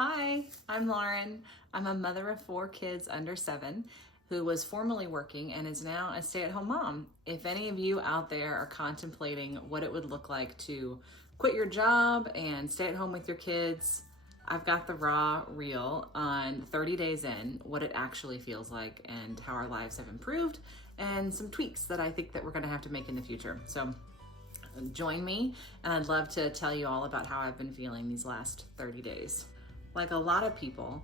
Hi, I'm Lauren. I'm a mother of 4 kids under 7 who was formerly working and is now a stay-at-home mom. If any of you out there are contemplating what it would look like to quit your job and stay at home with your kids, I've got the raw reel on 30 days in, what it actually feels like and how our lives have improved, and some tweaks that I think that we're gonna have to make in the future. So join me, and I'd love to tell you all about how I've been feeling these last 30 days. Like a lot of people,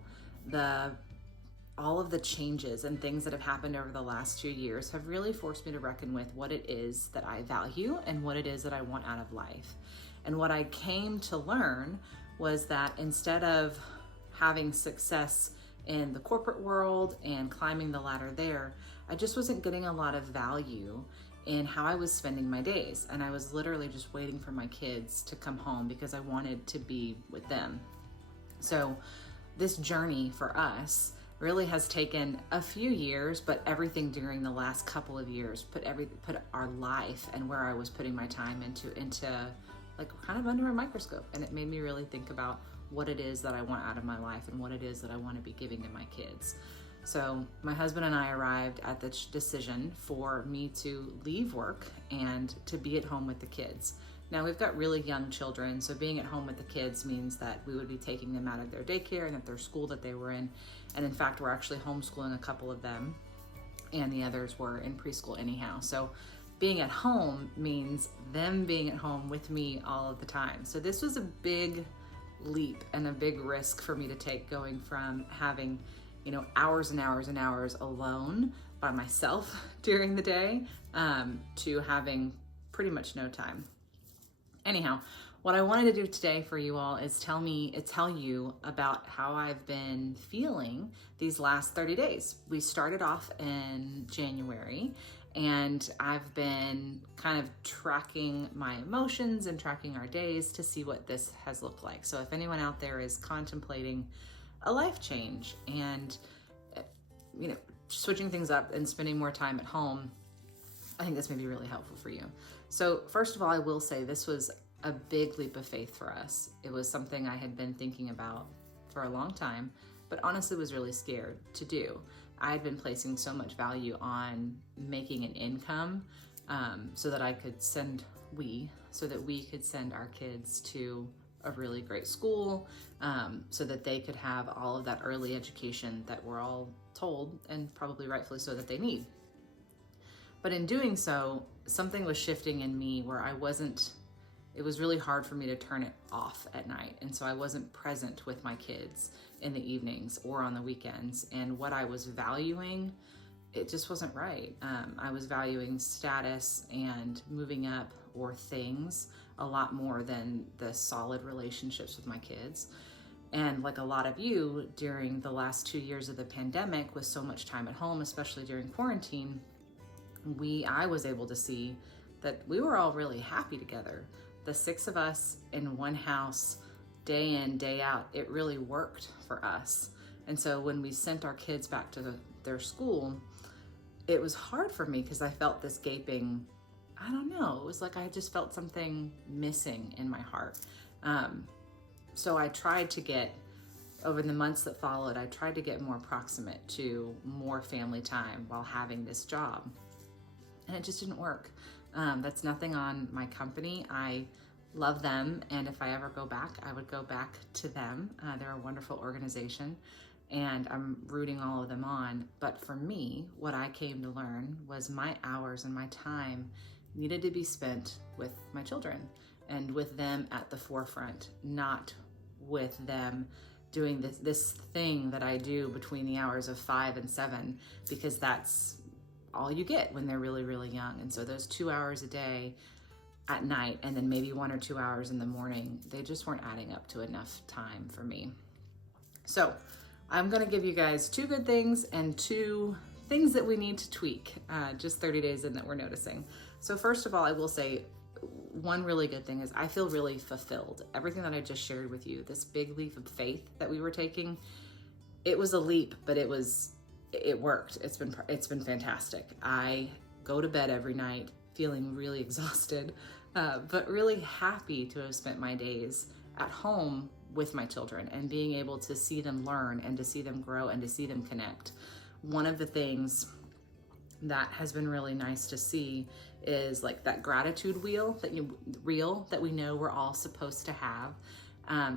all of the changes and things that have happened over the last 2 years have really forced me to reckon with what it is that I value and what it is that I want out of life. And what I came to learn was that instead of having success in the corporate world and climbing the ladder there, I just wasn't getting a lot of value in how I was spending my days. And I was literally just waiting for my kids to come home because I wanted to be with them. So this journey for us really has taken a few years, but everything during the last couple of years put our life and where I was putting my time into like kind of under a microscope. And it made me really think about what it is that I want out of my life and what it is that I want to be giving to my kids. So my husband and I arrived at the decision for me to leave work and to be at home with the kids. Now we've got really young children, so being at home with the kids means that we would be taking them out of their daycare and at their school that they were in. And in fact, we're actually homeschooling a couple of them, and the others were in preschool anyhow. So being at home means them being at home with me all of the time. So this was a big leap and a big risk for me to take, going from having, hours and hours and hours alone by myself during the day to having pretty much no time. Anyhow, what I wanted to do today for you all is tell you about how I've been feeling these last 30 days. We started off in January, and I've been kind of tracking my emotions and tracking our days to see what this has looked like. So if anyone out there is contemplating a life change and, switching things up and spending more time at home, I think this may be really helpful for you. So first of all, I will say this was a big leap of faith for us. It was something I had been thinking about for a long time, but honestly was really scared to do. I had been placing so much value on making an income so that we could send our kids to a really great school, so that they could have all of that early education that we're all told, and probably rightfully so, that they need. But in doing so, something was shifting in me where it was really hard for me to turn it off at night. And so I wasn't present with my kids in the evenings or on the weekends. And what I was valuing, it just wasn't right. I was valuing status and moving up or things a lot more than the solid relationships with my kids. And like a lot of you, during the last 2 years of the pandemic, with so much time at home, especially during quarantine, I was able to see that we were all really happy together. The 6 of us in one house, day in, day out, it really worked for us. And so when we sent our kids back to their school, it was hard for me because I felt this gaping, I don't know, it was like I just felt something missing in my heart. So I tried to get, over the months that followed, I tried to get more proximate to more family time while having this job. And it just didn't work. That's nothing on my company. I love them, and if I ever go back, I would go back to them. They're a wonderful organization, and I'm rooting all of them on. But for me, what I came to learn was my hours and my time needed to be spent with my children and with them at the forefront, not with them doing this thing that I do between the hours of 5 and 7, because that's all you get when they're really, really young. And so those 2 hours a day at night, and then maybe 1 or 2 hours in the morning, they just weren't adding up to enough time for me. So I'm gonna give you guys 2 good things and 2 things that we need to tweak just 30 days in that we're noticing. So first of all, I will say, one really good thing is I feel really fulfilled. Everything that I just shared with you, this big leap of faith that we were taking, it was a leap, but it worked. It's been fantastic. I go to bed every night feeling really exhausted, but really happy to have spent my days at home with my children and being able to see them learn and to see them grow and to see them connect. One of the things that has been really nice to see is like that gratitude wheel that we know we're all supposed to have.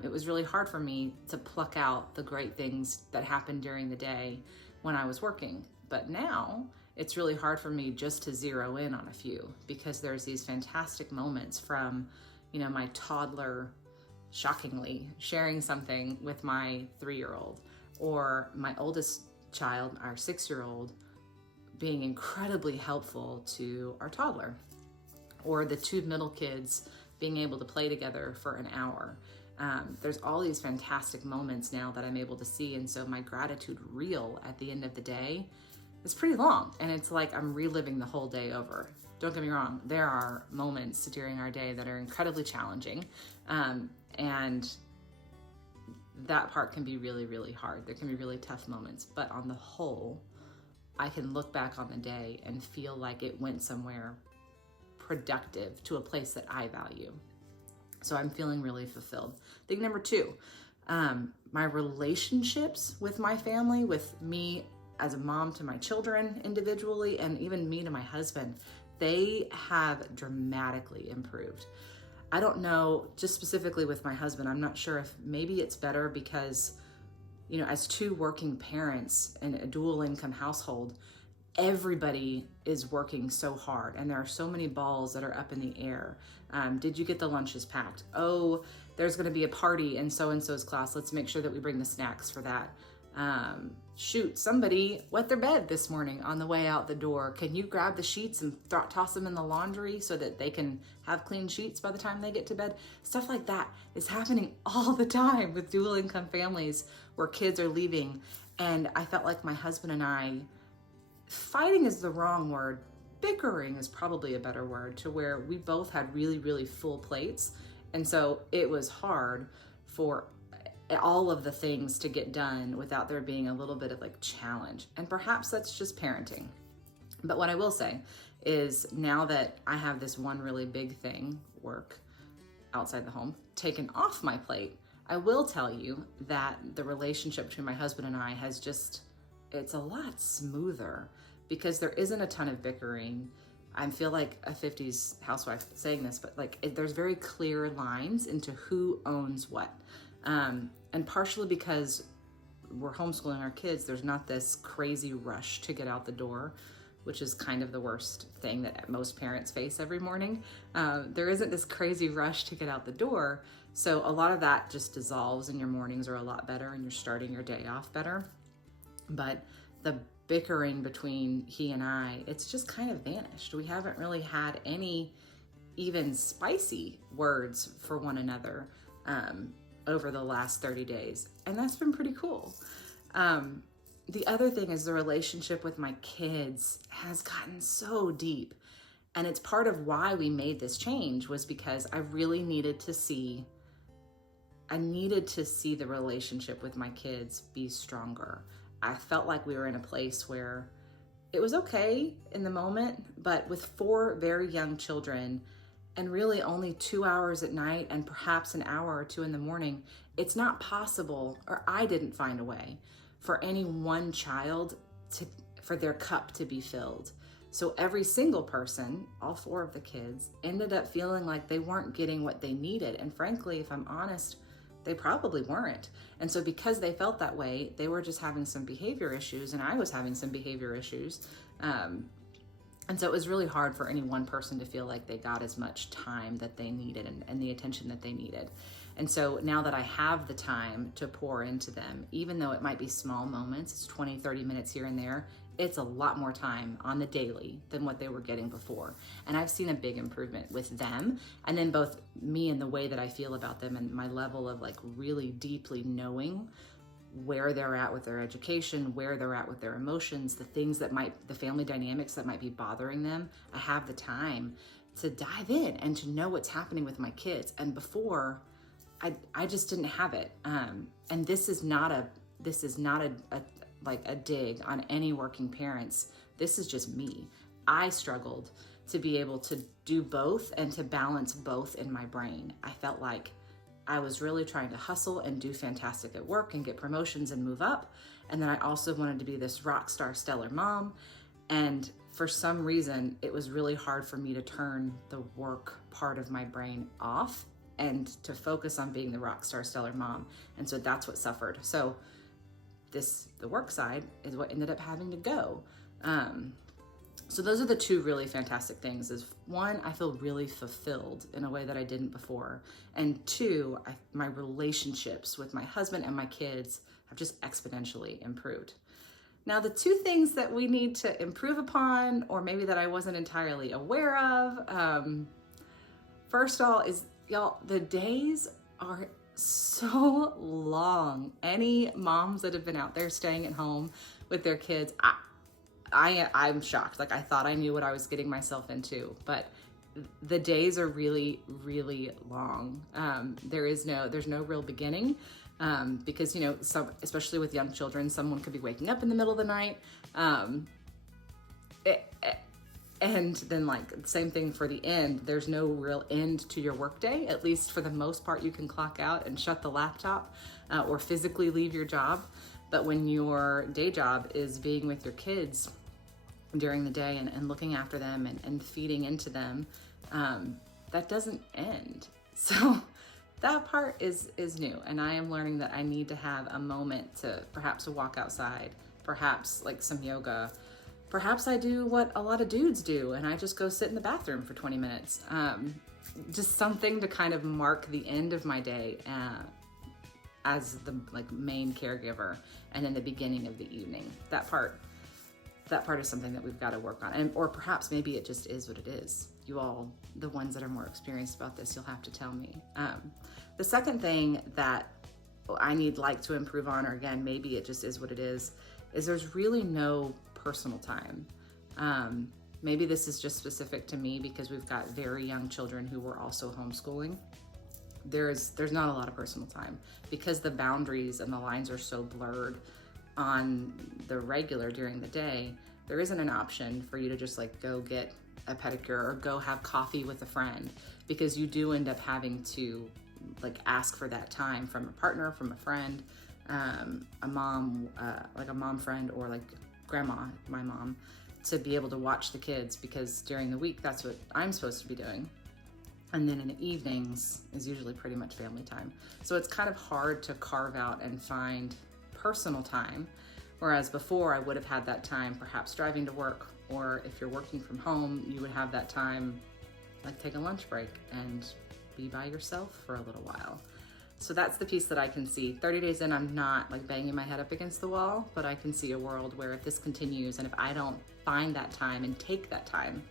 It was really hard for me to pluck out the great things that happened during the day when I was working. But now it's really hard for me just to zero in on a few, because there's these fantastic moments from, my toddler shockingly sharing something with my 3-year-old, or my oldest child, our 6-year-old, being incredibly helpful to our toddler, or the 2 middle kids being able to play together for an hour. There's all these fantastic moments now that I'm able to see. And so my gratitude reel at the end of the day is pretty long. And it's like I'm reliving the whole day over. Don't get me wrong. There are moments during our day that are incredibly challenging. And that part can be really, really hard. There can be really tough moments. But on the whole, I can look back on the day and feel like it went somewhere productive to a place that I value. So I'm feeling really fulfilled. Thing number 2, my relationships with my family, with me as a mom to my children individually, and even me to my husband, they have dramatically improved. I don't know, just specifically with my husband, I'm not sure if maybe it's better because, as 2 working parents in a dual income household, everybody is working so hard and there are so many balls that are up in the air. Did you get the lunches packed? Oh, there's going to be a party in so-and-so's class. Let's make sure that we bring the snacks for that. Shoot, somebody wet their bed this morning on the way out the door. Can you grab the sheets and toss them in the laundry so that they can have clean sheets by the time they get to bed? Stuff like that is happening all the time with dual income families where kids are leaving. And I felt like my husband and I, fighting is the wrong word, bickering is probably a better word, to where we both had really, really full plates. And so it was hard for all of the things to get done without there being a little bit of like challenge. And perhaps that's just parenting. But what I will say is, now that I have this one really big thing, work outside the home, taken off my plate, I will tell you that the relationship between my husband and I has just, it's a lot smoother because there isn't a ton of bickering. I feel like a 50s housewife saying this, but there's very clear lines into who owns what. And partially because we're homeschooling our kids, there's not this crazy rush to get out the door, which is kind of the worst thing that most parents face every morning. There isn't this crazy rush to get out the door. So a lot of that just dissolves and your mornings are a lot better and you're starting your day off better. But the bickering between he and I, it's just kind of vanished. We haven't really had any even spicy words for one another over the last 30 days. And that's been pretty cool. The other thing is the relationship with my kids has gotten so deep. And it's part of why we made this change, was because I really needed to see the relationship with my kids be stronger. I felt like we were in a place where it was okay in the moment, but with 4 very young children and really only 2 hours at night and perhaps an hour or 2 in the morning, it's not possible, or I didn't find a way, for any one child for their cup to be filled. So every single person, all 4 of the kids, ended up feeling like they weren't getting what they needed. And frankly, if I'm honest, they probably weren't. And so because they felt that way, they were just having some behavior issues, and I was having some behavior issues. And so it was really hard for any one person to feel like they got as much time that they needed and the attention that they needed. And so now that I have the time to pour into them, even though it might be small moments, it's 20, 30 minutes here and there, it's a lot more time on the daily than what they were getting before. And I've seen a big improvement with them, and then both me and the way that I feel about them and my level of really deeply knowing where they're at with their education, where they're at with their emotions, the family dynamics that might be bothering them. I have the time to dive in and to know what's happening with my kids. And before, I just didn't have it. And this is not a dig on any working parents. This is just me. I struggled to be able to do both and to balance both in my brain. I felt like I was really trying to hustle and do fantastic at work and get promotions and move up. And then I also wanted to be this rock star stellar mom. And for some reason, it was really hard for me to turn the work part of my brain off and to focus on being the rock star stellar mom. And so that's what suffered. So the work side is what ended up having to go. So those are the two really fantastic things. Is one, I feel really fulfilled in a way that I didn't before. And two, my relationships with my husband and my kids have just exponentially improved. Now, the two things that we need to improve upon, or maybe that I wasn't entirely aware of, first of all is, y'all, the days are so long. Any moms that have been out there staying at home with their kids, I'm shocked. Like, I thought I knew what I was getting myself into, but the days are really, really long. There's no real beginning, because, you know, especially with young children, someone could be waking up in the middle of the night. And then, like, same thing for the end. There's no real end to your workday. At least for the most part, you can clock out and shut the laptop, or physically leave your job. But when your day job is being with your kids during the day and looking after them and feeding into them, that doesn't end. So that part is new. And I am learning that I need to have a moment to perhaps walk outside, perhaps like some yoga. Perhaps I do what a lot of dudes do and I just go sit in the bathroom for 20 minutes. Just something to kind of mark the end of my day, as the main caregiver, and then the beginning of the evening. That part is something that we've got to work on. Or perhaps maybe it just is what it is. You all, the ones that are more experienced about this, you'll have to tell me. The second thing that I need to improve on, or again, maybe it just is what it is there's really no personal time. Maybe this is just specific to me because we've got very young children who we're also homeschooling. There's not a lot of personal time because the boundaries and the lines are so blurred on the regular during the day. There isn't an option for you to just go get a pedicure or go have coffee with a friend, because you do end up having to ask for that time from a partner, from a friend, a mom, a mom friend, or grandma, my mom, to be able to watch the kids, because during the week that's what I'm supposed to be doing. And then in the evenings is usually pretty much family time. So it's kind of hard to carve out and find personal time. Whereas before I would have had that time perhaps driving to work, or if you're working from home, you would have that time, take a lunch break and be by yourself for a little while. So that's the piece that I can see. 30 days in, I'm not banging my head up against the wall, but I can see a world where if this continues and if I don't find that time and take that time,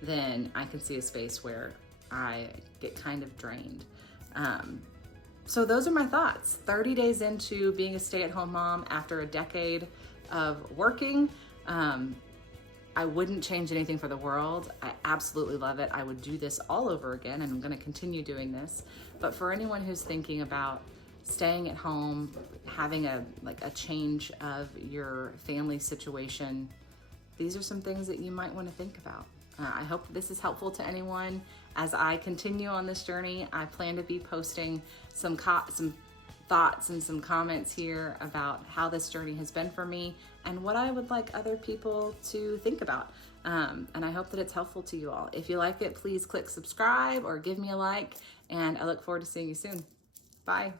then I can see a space where I get kind of drained. So those are my thoughts. 30 days into being a stay-at-home mom after a decade of working. I wouldn't change anything for the world. I absolutely love it. I would do this all over again, and I'm gonna continue doing this. But for anyone who's thinking about staying at home, having a change of your family situation, these are some things that you might wanna think about. I hope this is helpful to anyone. As I continue on this journey, I plan to be posting some thoughts and some comments here about how this journey has been for me and what I would like other people to think about. And I hope that it's helpful to you all. If you like it, please click subscribe or give me a like, and I look forward to seeing you soon. Bye.